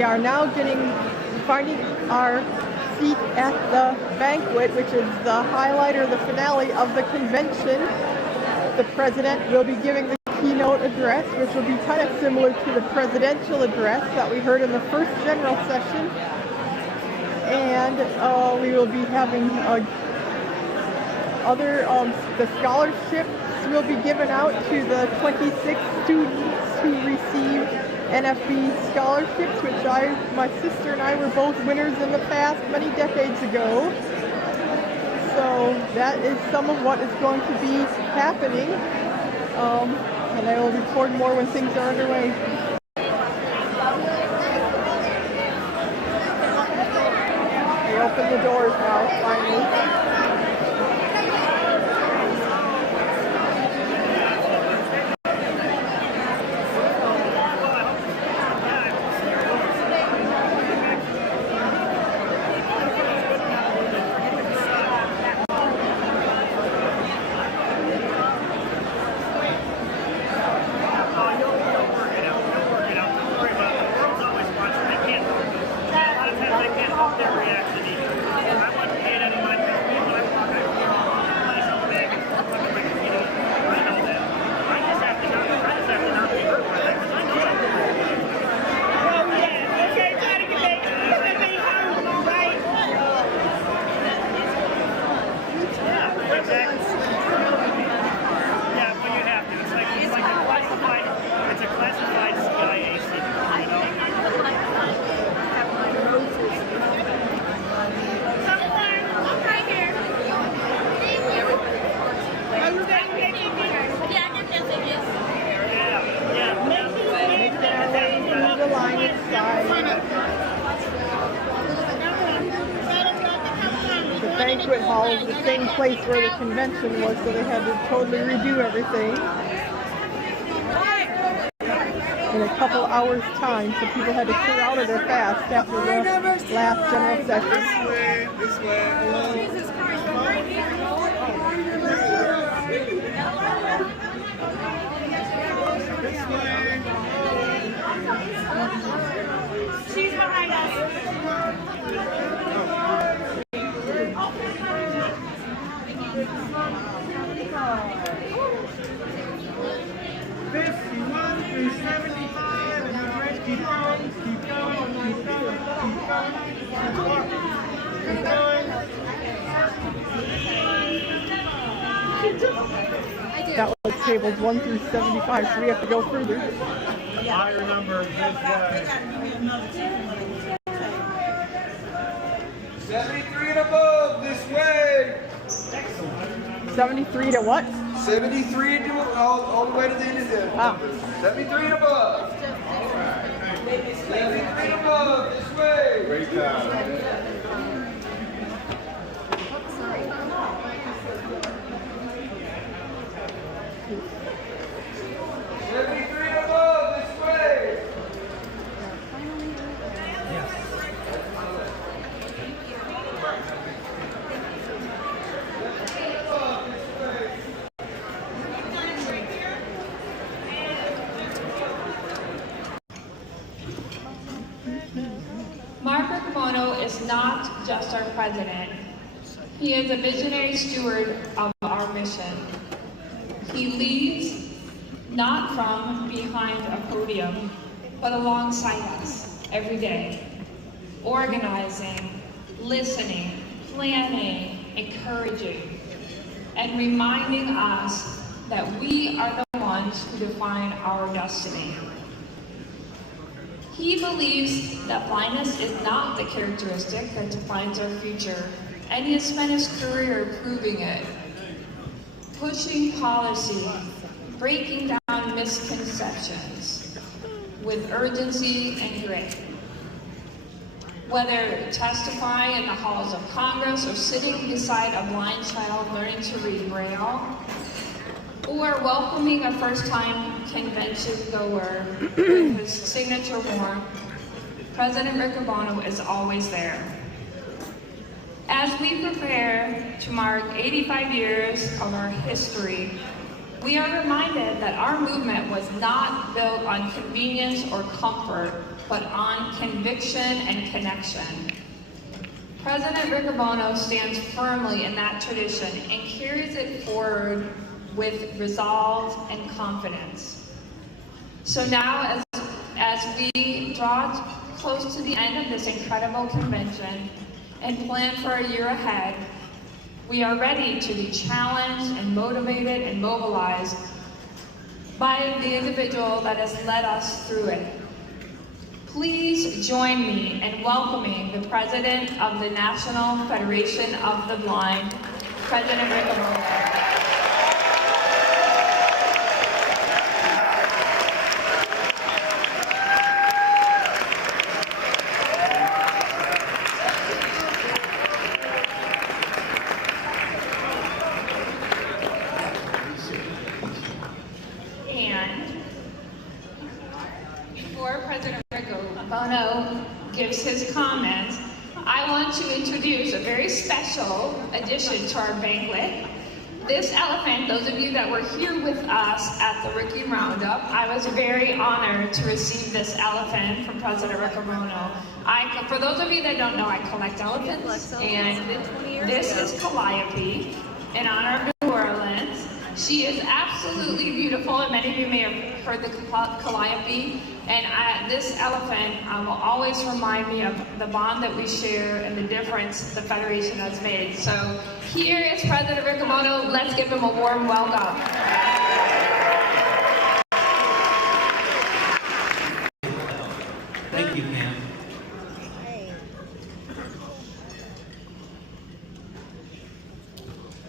we are now finding our seat at the banquet, which is the highlight or the finale of the convention. The president will be giving the keynote address, which will be kind of similar to the presidential address that we heard in the first general session. And we will be having the scholarships will be given out to the 26 students who received NFB scholarships, which my sister and I were both winners in the past many decades ago. So that is some of what is going to be happening. And I will report more when things are underway. They open the doors now, finally. The banquet hall is the same place where the convention was, so they had to totally redo everything in a couple hours' time, so people had to clear out of there fast after the last general session. This way. She's behind us. 51 through 75, and the rest keep going, keep going, keep going, keep going, keep going. That was tables 1 through 75, so we have to go further. Higher number this way. 73 and above this way. 73 to what? 73 to all the way to the end of the numbers. 73 and above. 73 and above this way. Great job. Is not just our president. He is a visionary steward of our mission. He leads not from behind a podium, but alongside us every day, organizing, listening, planning, encouraging, and reminding us that we are the ones who define our destiny. He believes that blindness is not the characteristic that defines our future, and he has spent his career proving it. Pushing policy, breaking down misconceptions with urgency and grit. Whether testifying in the halls of Congress or sitting beside a blind child learning to read Braille, or welcoming a first-time convention goer with his signature warmth, President Riccobono is always there. As we prepare to mark 85 years of our history, we are reminded that our movement was not built on convenience or comfort, but on conviction and connection. President Riccobono stands firmly in that tradition and carries it forward with resolve and confidence. So now, as we draw close to the end of this incredible convention and plan for a year ahead, we are ready to be challenged and motivated and mobilized by the individual that has led us through it. Please join me in welcoming the President of the National Federation of the Blind, President Riccobono. Gives his comments, I want to introduce a very special addition to our banquet. This elephant, those of you that were here with us at the Ricky Roundup, I was very honored to receive this elephant from President Riccobono. For those of you that don't know, I collect elephants, and this is Calliope in honor of New Orleans. She is absolutely beautiful, and many of you may have heard the Calliope. And this elephant will always remind me of the bond that we share and the difference the Federation has made. So here is President Riccobono. Let's give him a warm welcome. Thank you, Pam.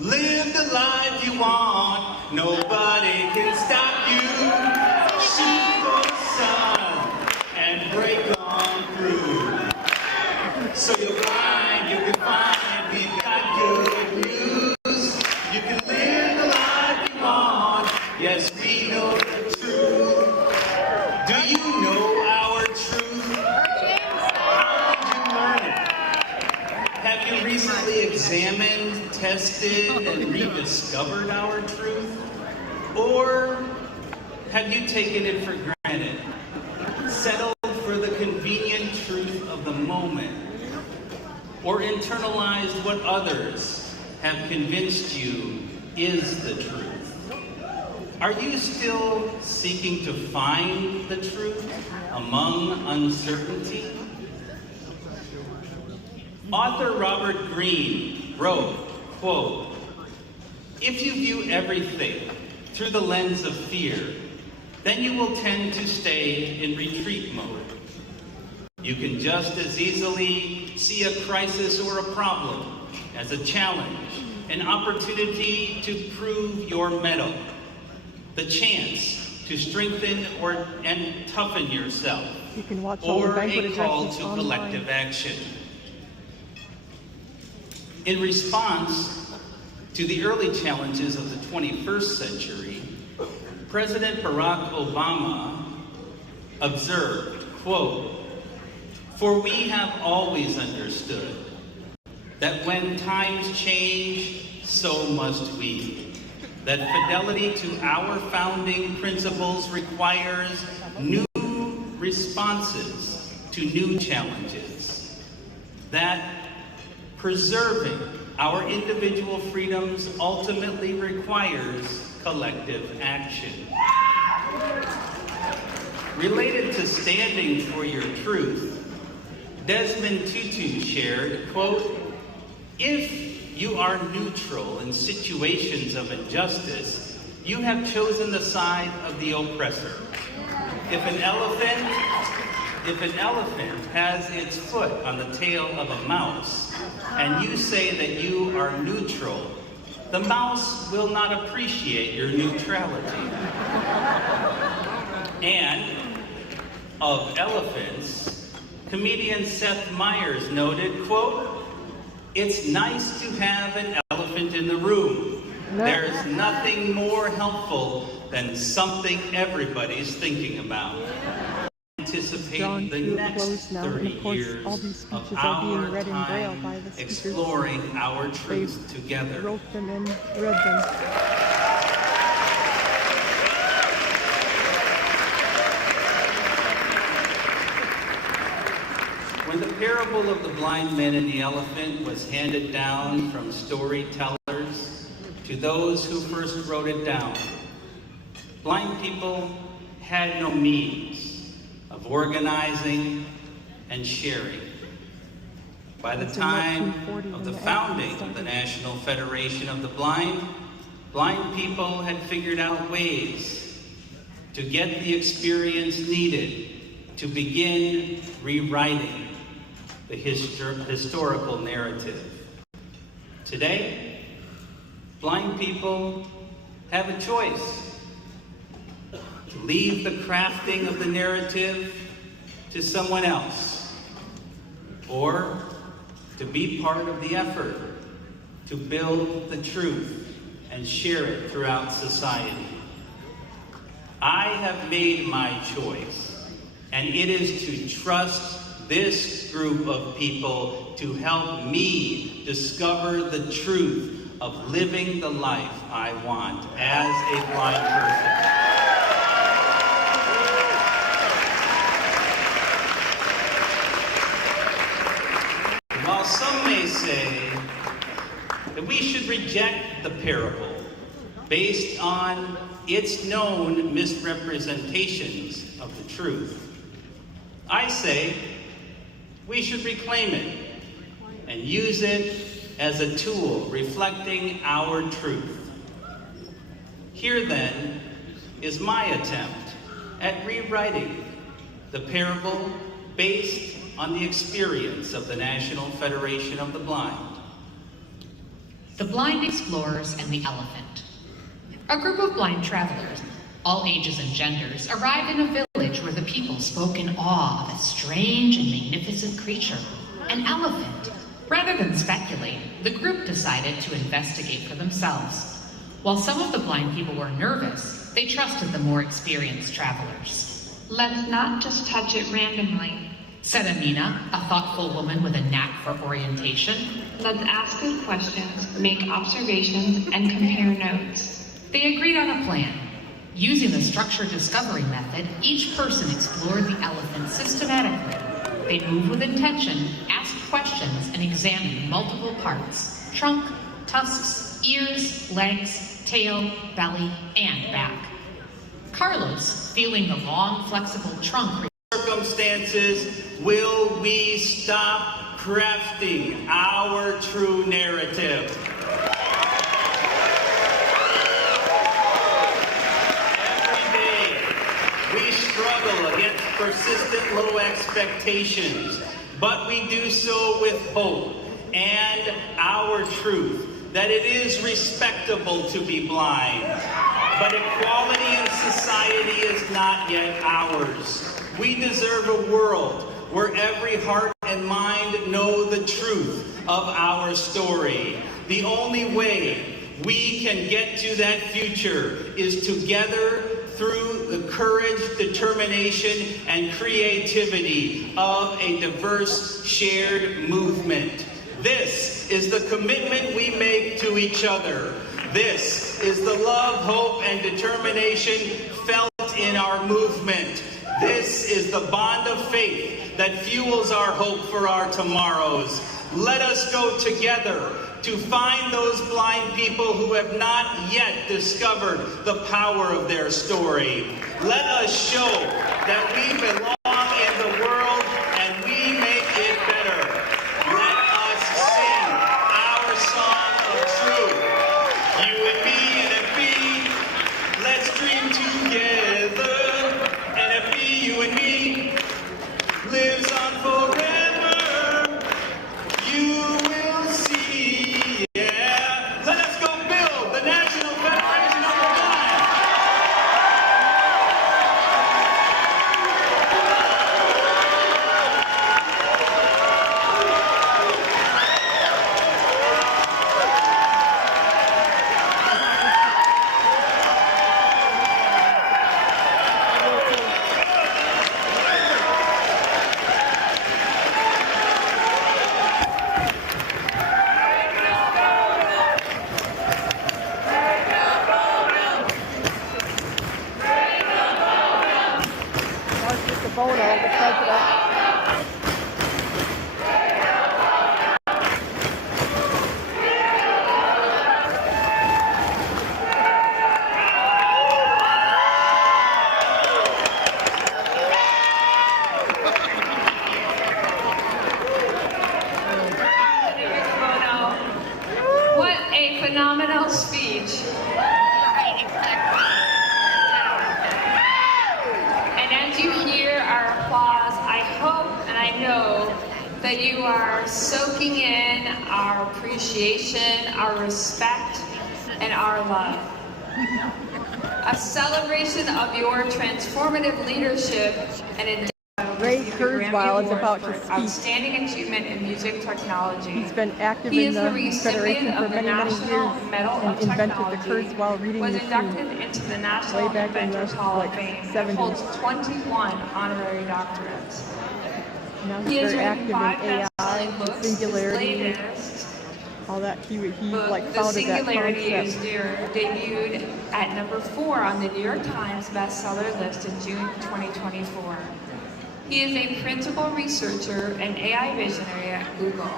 Live the life you want. Nobody can stop you. Shoot for the sun and break on through. So you'll find, you can find, we've got good news. You can live the life you want. Yes, we know the truth. Do you know our truth? How did you learn it? Have you recently examined, tested, and rediscovered our truth? Or have you taken it for granted, settled for the convenient truth of the moment, or internalized what others have convinced you is the truth? Are you still seeking to find the truth among uncertainty? Author Robert Greene wrote, quote, "If you view everything through the lens of fear, then you will tend to stay in retreat mode. You can just as easily see a crisis or a problem as a challenge, an opportunity to prove your mettle, the chance to strengthen and toughen yourself, You can watch all the or banquet a call addresses to online. collective action." In response to the early challenges of the 21st century, President Barack Obama observed, quote, "For we have always understood that when times change, so must we. That fidelity to our founding principles requires new responses to new challenges. That preserving our individual freedoms ultimately requires collective action." Related to standing for your truth, Desmond Tutu shared, quote, "If you are neutral in situations of injustice, you have chosen the side of the oppressor. If an elephant has its foot on the tail of a mouse, and you say that you are neutral, the mouse will not appreciate your neutrality." And of elephants, comedian Seth Meyers noted, quote, "It's nice to have an elephant in the room. There's nothing more helpful than something everybody's thinking about." Anticipate the next 30 years all these of speeches are being our read in Braille by time the speakers. exploring our truth together. Wrote them and read them. When the parable of the blind man and the elephant was handed down from storytellers to those who first wrote it down, blind people had no means of organizing and sharing. By the time of the founding of the National Federation of the Blind, blind people had figured out ways to get the experience needed to begin rewriting the historical narrative. Today, blind people have a choice: to leave the crafting of the narrative to someone else, or to be part of the effort to build the truth and share it throughout society. I have made my choice, and it is to trust this group of people to help me discover the truth of living the life I want as a blind person. While some may say that we should reject the parable based on its known misrepresentations of the truth, I say we should reclaim it and use it as a tool reflecting our truth. Here then is my attempt at rewriting the parable based on the experience of the National Federation of the Blind. The Blind Explorers and the Elephant. A group of blind travelers, all ages and genders, arrived in a village where the people spoke in awe of a strange and magnificent creature, an elephant. Rather than speculate, the group decided to investigate for themselves. While some of the blind people were nervous, they trusted the more experienced travelers. Let's not just touch it randomly. Said Amina, a thoughtful woman with a knack for orientation. Let's ask good questions, make observations, and compare notes. They agreed on a plan. Using the structured discovery method, each person explored the elephant systematically. They moved with intention, asked questions, and examined multiple parts: trunk, tusks, ears, legs, tail, belly, and back. Carlos, feeling the long, flexible trunk, Circumstances, will we stop crafting our true narrative? Every day, we struggle against persistent low expectations, but we do so with hope and our truth that it is respectable to be blind, but equality in society is not yet ours. We deserve a world where every heart and mind know the truth of our story. The only way we can get to that future is together through the courage, determination, and creativity of a diverse, shared movement. This is the commitment we make to each other. This is the love, hope, and determination felt in our movement. This is the bond of faith that fuels our hope for our tomorrows. Let us go together to find those blind people who have not yet discovered the power of their story. Let us show that we belong in the world and we make it better. Let us sing our song of truth. You and me, NFB, let's dream together. NFB, you and me, lives on forever. You will see, yeah. Let us go build the National Federation of the Blind. I know that you are soaking in our appreciation, our respect, and our love. A celebration of your transformative leadership and Ray Kurzweil is about to speak. outstanding achievement in music technology. He's been active He in is the recipient Federation for of the many, many National years Medal of and invented the Technology, Kurzweil reading was machine. inducted into the National Way back in the, Inventors Hall of like, Fame, 70s. and holds 21 honorary doctorates. Now He he's has very written active in 5 best-selling AI, books. His singularity, latest all that. He book, like The founded that Singularity, is concept. debuted at number 4 on the New York Times bestseller list in June 2024. He is a principal researcher and AI visionary at Google.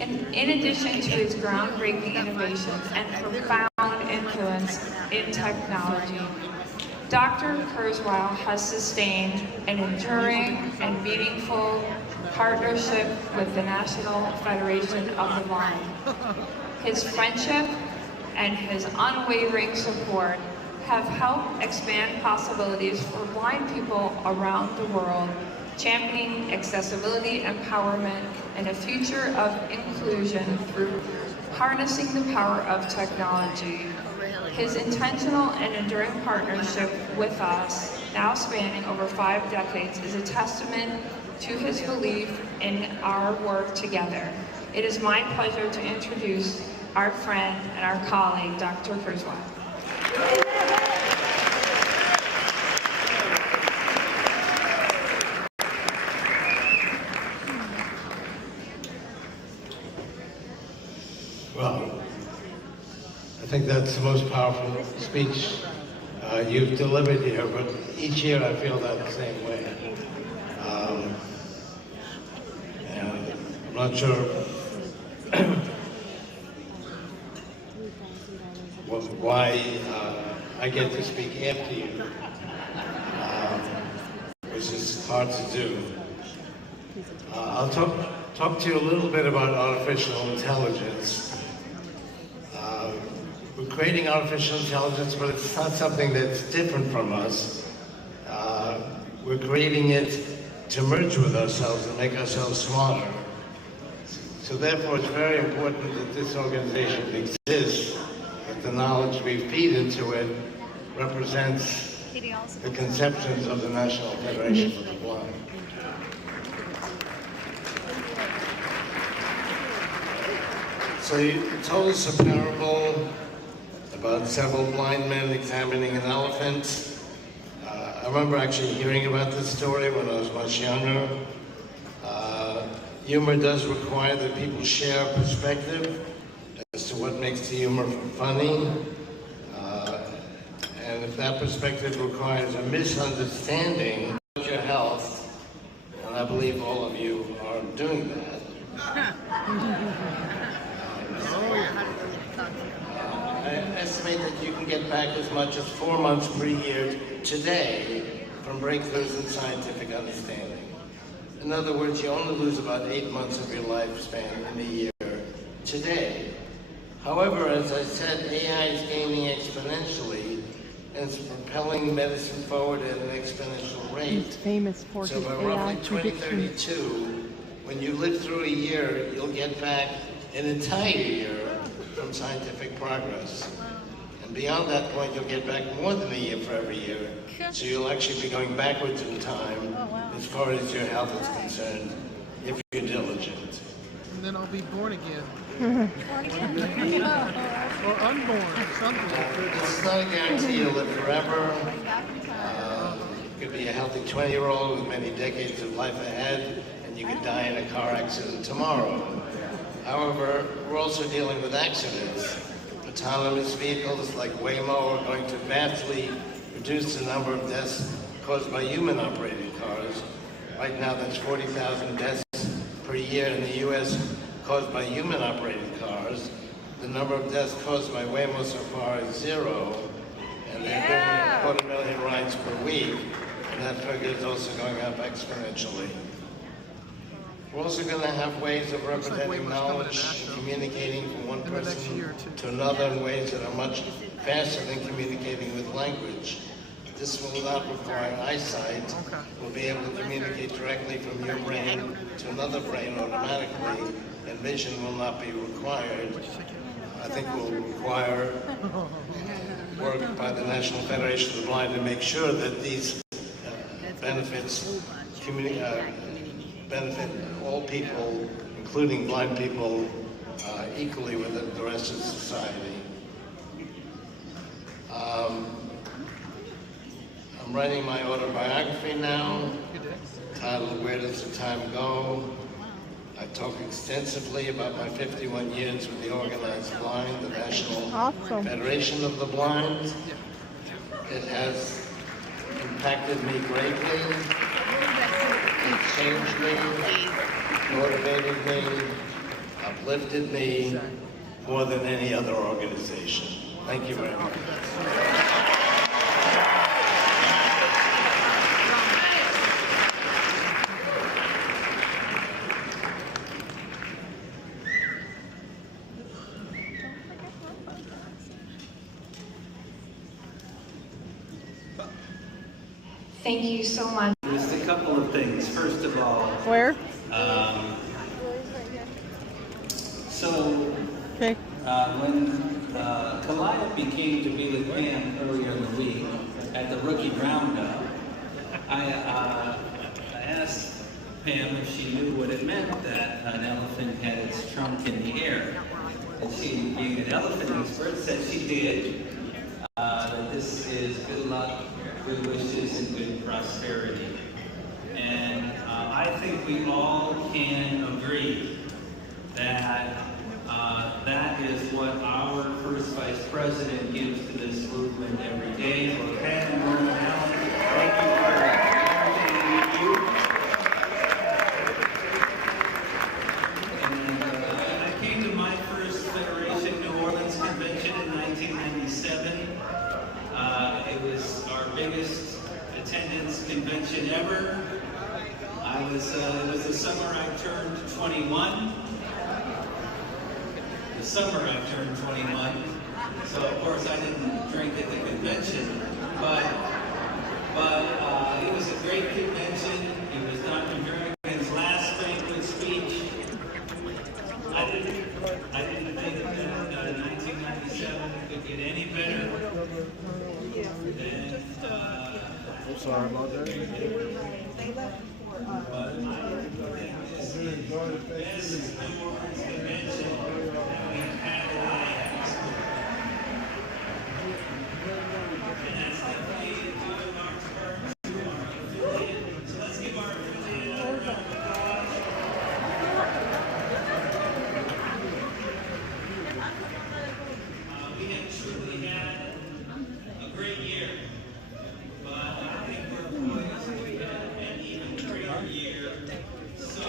In addition to his groundbreaking innovations and profound influence in technology, Dr. Kurzweil has sustained an enduring and meaningful partnership with the National Federation of the Blind. His friendship and his unwavering support have helped expand possibilities for blind people around the world, championing accessibility, empowerment, and a future of inclusion through harnessing the power of technology. His intentional and enduring partnership with us, now spanning over 5 decades, is a testament to his belief in our work together. It is my pleasure to introduce our friend and our colleague, Dr. Kurzweil. Well, I think that's the most powerful speech you've delivered here, but each year I feel that the same way. And I'm not sure why I get to speak after you, which is hard to do. I'll talk to you a little bit about artificial intelligence. We're creating artificial intelligence, but it's not something that's different from us. We're creating it to merge with ourselves and make ourselves smarter. So therefore, it's very important that this organization exists, that the knowledge we feed into it represents the conceptions of the National Federation for the Blind. So you told us a parable about several blind men examining an elephant. I remember actually hearing about this story when I was much younger. Humor does require that people share a perspective as to what makes the humor funny. And if that perspective requires a misunderstanding of your health, and I believe all of you are doing that, I estimate that you can get back as much as 4 months per year today from breakthroughs in scientific understanding. In other words, you only lose about 8 months of your lifespan in a year today. However, as I said, AI is gaining exponentially and it's propelling medicine forward at an exponential rate. He's famous for So his by AI roughly predictions. 2032, when you live through a year, you'll get back an entire year from scientific progress. And beyond that point, you'll get back more than a year for every year. So you'll actually be going backwards in time as far as your health is concerned, if you're diligent. And then I'll be born again. Or unborn, something. It's not a guarantee you'll live forever. You could be a healthy 20-year-old with many decades of life ahead, and you could die in a car accident tomorrow. However, we're also dealing with accidents. Autonomous vehicles like Waymo are going to vastly reduce the number of deaths caused by human-operated cars. Right now, that's 40,000 deaths per year in the U.S. caused by human-operated cars. The number of deaths caused by Waymo so far is 0, and they're doing 250,000 rides per week, and that figure is also going up exponentially. We're also going to have ways of representing knowledge and communicating from one person to another in ways that are much faster than communicating with language. This will not require eyesight. We'll be able to communicate directly from your brain to another brain automatically, and vision will not be required. I think we'll require work by the National Federation of the Blind to make sure that these benefits benefit all people, including blind people, equally with the rest of society. I'm writing my autobiography now, titled Where Does the Time Go? I talk extensively about my 51 years with the Organized Blind, the National Federation of the Blind. It has impacted me greatly. It changed me, motivated me, uplifted me more than any other organization. Thank you very much. Thank you so much. Just a couple of things. First of all, Where? Okay. When Calliope came to be with Pam earlier in the week at the rookie roundup, I asked Pam if she knew what it meant that an elephant had its trunk in the air. And she, being an elephant expert, said she did. That this is good luck, good wishes, and good prosperity. And I think we all can agree that that is what our first vice president gives to this movement every day. So Pam and Norman Allen, thank you for everything you do. And I came to my first Federation New Orleans convention in 1997. It was our biggest attendance convention ever. It was the summer I turned 21. The summer I turned 21. So of course I didn't drink at the convention, but it was a great convention. It was Dr. Jernigan's last banquet speech. I didn't think that 1997 could get any better. I'm sorry about that. But this is the best New Orleans convention that we've had in years. And that's definitely due in large part to our affiliate. So let's give our affiliate a round of applause. We have truly had a great year. But I think we're poised to get an even greater year. So